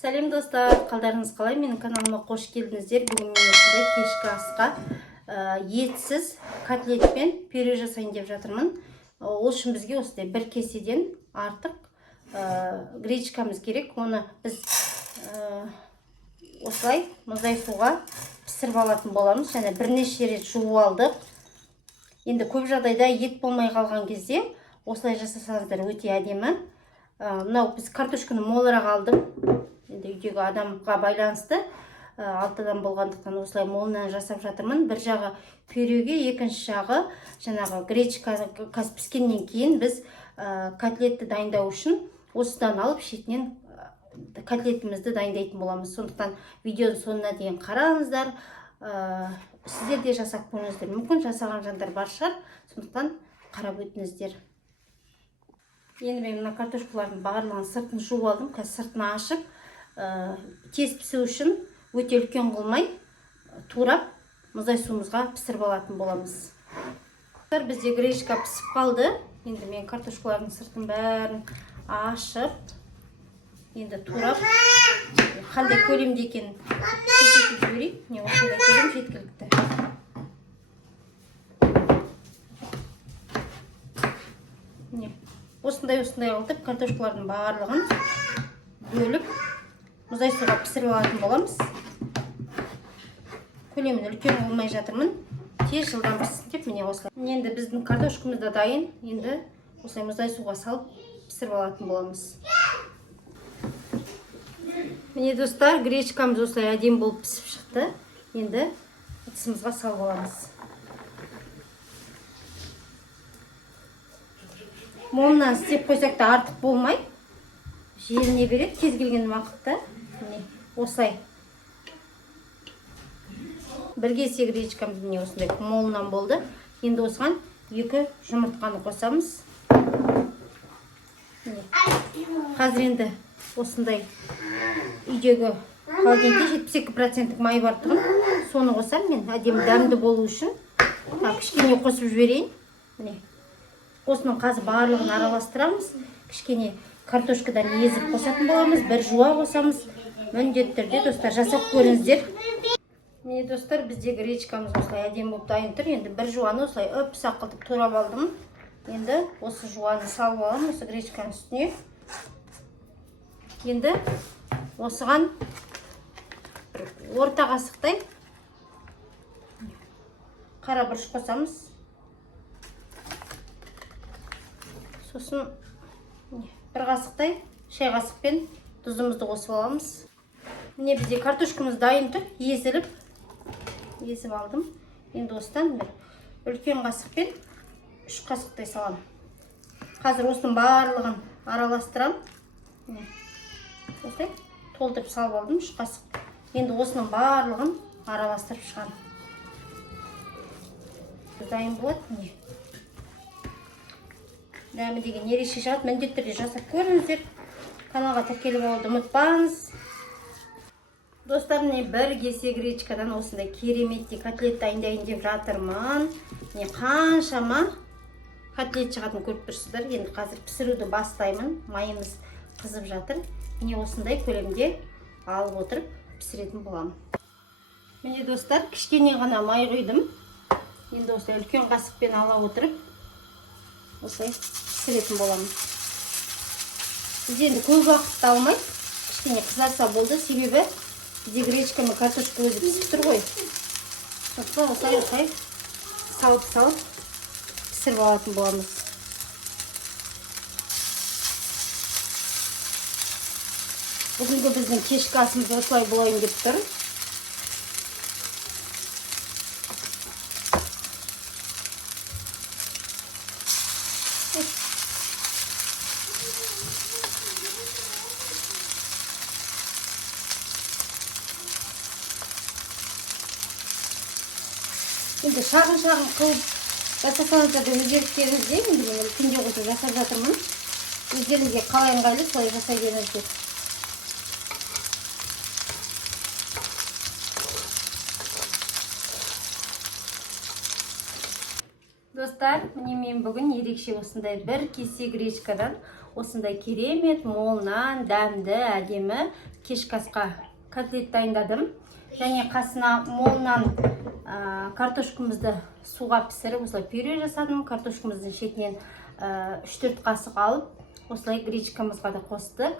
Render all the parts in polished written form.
Сәлем достар, қалдарыңыз қалай? Менің каналыма қош келдіңіздер. Бүгін мен осындай кешкі асқа етсіз котлет пен пюре жасайын деп жатырмын. Ол үшін бізге осындай бір кеседен артық гречкамыз керек. Оны біз осылай мұздай суға пісіріп алатын боламыз. Және бірнеше рет жуып алдық. Енді көп жағдайда ет болмай қалған кезде осылай жасасаңыздар өте әдемі. Мынау біз картошканы молырақ алдым. Енді үйдегі адамға байланысты 6 адам болғандықтан осылай молынан жасап жатырмын. Бір жағы пюреге, екінші жағы жаңағы гречка піскеннен кейін біз котлетті дайындау үшін осыдан алып шетінен котлетімізді дайындайтын боламыз. Сондықтан видеоның соңына дейін қараңыздар. Сіздер де жасап көріңіздер. Мүмкін жасаған жандар бар шығар. Сондықтан қарап өтіңіздер. Енді мен мына картошкалардың барлығын сыртын жуып алдым. Қазір сыртын ашып, тез пісу үшін өте үлкен қылмай турап мұздай суымызға пісіріп алатын боламыз. Бізде гречка пісіп қалды. Енді мен картошкалардың сыртын бәрін ашып, енді турап қандай көлемде екенін көрсетіп жіберейін. Не осындай көлем жеткілікті. Осындай қылып картошкалардың барлығын бөліп мұздай суға пісіріп алатын боламыз. Көлемін үлкен болмай жатырмын. Тез жылдам піссін деп міне осылай. Енді біздің картошкамыз да дайын. Енді осылай мұздай суға салып пісіріп алатын боламыз. Міне достар, гречкамыз осылай әдемі болып пісіп шықты. Енді ыдысымызға салып аламыз. Молынан істеп қойсақ та артық болмай, желіне береді кез келген уақытта. Осылай. Бір кесе гречкамыз міне осындай молынан болды. Енді осыған 2 жұмыртқаны қосамыз. Қазір енді осындай үйдегі холодильникте 72% май бар тұғын. Соны қосам мен әдемі дәмді болу үшін. Кішкене қосып жіберейін. Осының қазір барлығын араластырамыз. Кішкене картошкадан езіп қосатын боламыз. Бір жуа қосамыз. Міндетті түрде достар жасап көріңіздер. Міне достар, бізде гречкамыз осылай әдемі болып дайын тұр. Енді бір жуаны осылай ұп-ұсақ қылып турап алдым. Енді осы жуаны салып аламын осы гречканың үстіне. Енді осыған орта қасықтай қара бұрыш қосамыз. Сосын бір қасықтай шай қасықпен тұзымызды қосып аламыз. Міне бізде картошкамыз дайын тұр. Езіп алдым. Енді осыдан бір үлкен қасықпен 3 қасықтай салам. Қазір осының барлығын араластырам. Осылай толтырып салып алдым 3 қасық. Енді осының барлығын араластырып шығам. Дайын болады. Дәмі деген ерекше шығады. Міндетті түрде жасап көріңіздер. Каналға тіркеліп алуды ұмытпаңыз. Достар, міне бір кесе гречкадан осындай кереметті котлет дайындайын деп жатырмын. Міне қаншама котлет шығатын көріп тұрсыздар. Енді қазір пісіруді бастаймын. Майымыз қызып жатыр. Міне осындай көлемде алып отырып пісіретін боламын. Міне достар, кішкене ғана май құйдым. Енді осылай үлкен қасықпен ала отырып осылай пісіретін боламын. Біз енді көп уақытты алмай, кішкене қызарса болды. Себебі бізде гречка мен картошка өзі пісіп тұр ғой. Осылай салып пісіріп алатын боламыз. Бүгінгі біздің кешкі асымыз осылай болайын деп тұр. Енді шағын қылып жасасаңыздар да өздеріңізде, енді мен күнде қосып жасап жатырмын. Өздеріңізге қалай ыңғайлы солай жасай беріңіздер. Достар, міне мен бүгін ерекше осындай бір кесе гречкадан осындай керемет, молынан, дәмді, әдемі кешкі асқа котлет дайындадым. Және қасына молынан картошкамызды суға пісіріп, осылай пюре жасадым. Картошкамыздың шетінен 3-4 қасық алып, осылай гречкамызға да қостық.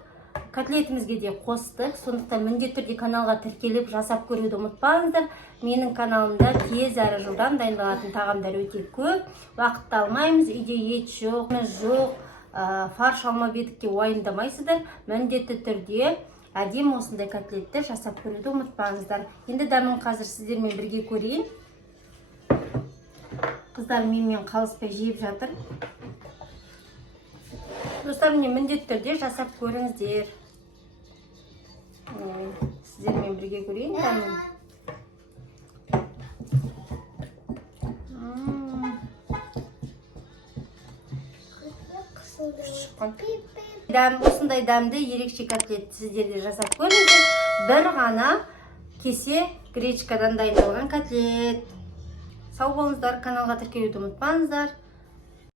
Котлетімізге де қостық. Сондықтан міндетті түрде каналға тіркеліп жасап көруді ұмытпаңыздар. Менің каналымда тез әрі жылдам дайындалатын тағамдар өте көп. Уақытты алмаймыз, үйде ет жоқ, фарш алмап едік деп уайымдамайсыздар. Міндетті түрде әдемі осындай котлетті жасап көруді ұмытпаңыздар. Енді дәмін қазір сіздермен бірге көрейін. Қыздар менімен қалыспай жеп жатыр. Достар, міне міндетті түрде жасап көріңіздер. Сіздермен бірге көрейін дәмін. Осындай дәмді ерекше котлет сіздерде жасап көріңіздер. Бір ғана кесе гречкадан дайындалған котлет. Сау болыңыздар, каналға тіркелуді ұмытпаңыздар.